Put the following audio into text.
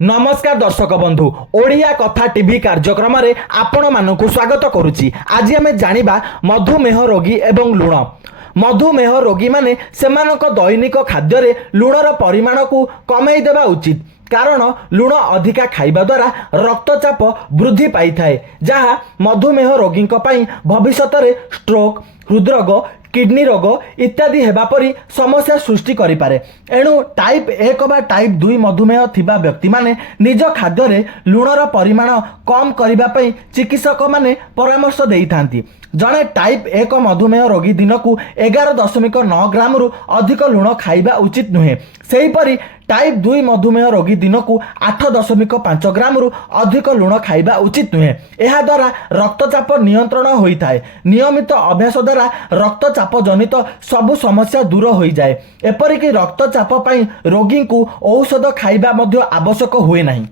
नमस्कार दर्शक बंधु ओडिया कथा टीवी कार्यक्रम रे आपण मानकु स्वागत करुछि। आज आमे जानिबा मधुमेह रोगी एवं लुण। मधुमेह रोगी माने सेमानक दैनिक खाद्य रे लुणर परिमाण को कमाई देबा उचित, कारण लुण अधिका खाइबा द्वारा रक्तचाप वृद्धि पाई थाए, जहा मधुमेह रोगी भविष्य रे स्ट्रोक, हृदरोग, किडनी रोग इत्यादि हेबा परी समस्या सृष्टि करि पारे। एणु टाइप 1 बा टाइप 2 मधुमेह थिबा व्यक्ति माने निज खाद्य रे लुणर परिमाण कम करिबा पई चिकित्सक माने परामर्श देई थांती। जणे टाइप 1 मधुमेह रोगी दिन को 11.9 ग्राम रु अधिक लुण खाइबा उचित नुहे। सेहीपरि टाइप 2 मधुमेह रोगी दिन को 8.5 ग्राम रु अधिक लुण खाइबा उचित नुहे। एहा द्वारा रक्तचाप नियंत्रण होइथाए। नियमित अभ्यास द्वारा रक्तचाप जनित सबु समस्या दूर हो जाए। एपरिक रक्तचाप पई रोगी को औषध खाइबा मध्य आवश्यक हुए नहीं।